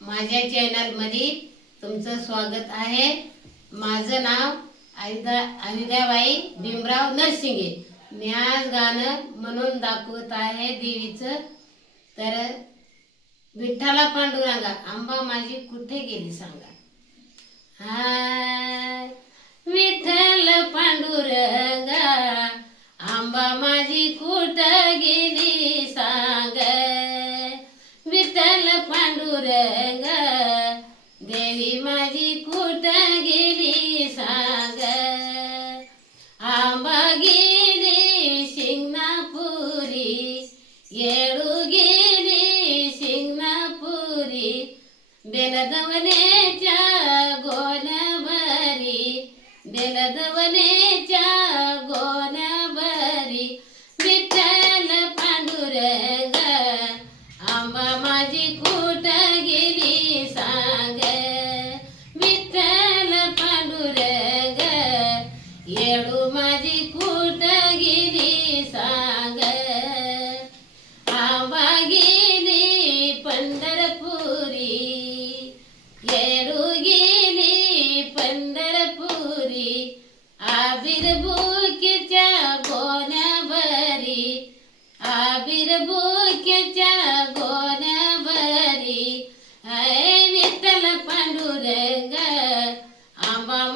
माझ्या चॅनलमध्ये तुमचं स्वागत आहे। माझं नाव अनिताबाई भीमराव नरसिंगे। मी आज गाणं म्हणून दाखवत आहे देवीचं। तर विठ्ठला पांडुरंगा आंबा माझी कुठे गेली सांगा। हाय विठ्ठल पांडुरंगा आंबा माझी कुठे गेली सांग। विठ्ठल पांडुरंगा देवी माझी कुठे गेली सांग। आंबा गेली शिंगणापुरी येळू गेली शिंगणापुरी बेलदवनेच्या गोनभरी बेलदवनेच्या गोनभरी विठ्ठल पांडुरंगा आंबा माझी कुठे गेली सांग। विठ्ठल पांडुरंगा येळू माझी कुठे गेली सांग। आंबा गेली पंढरपुरी येळू गेली पंढरपुरी आबीर बुकेच्या गोनभरी आबीर बुकेच्या गोनभरी हाय विठ्ठल पांडुरंगा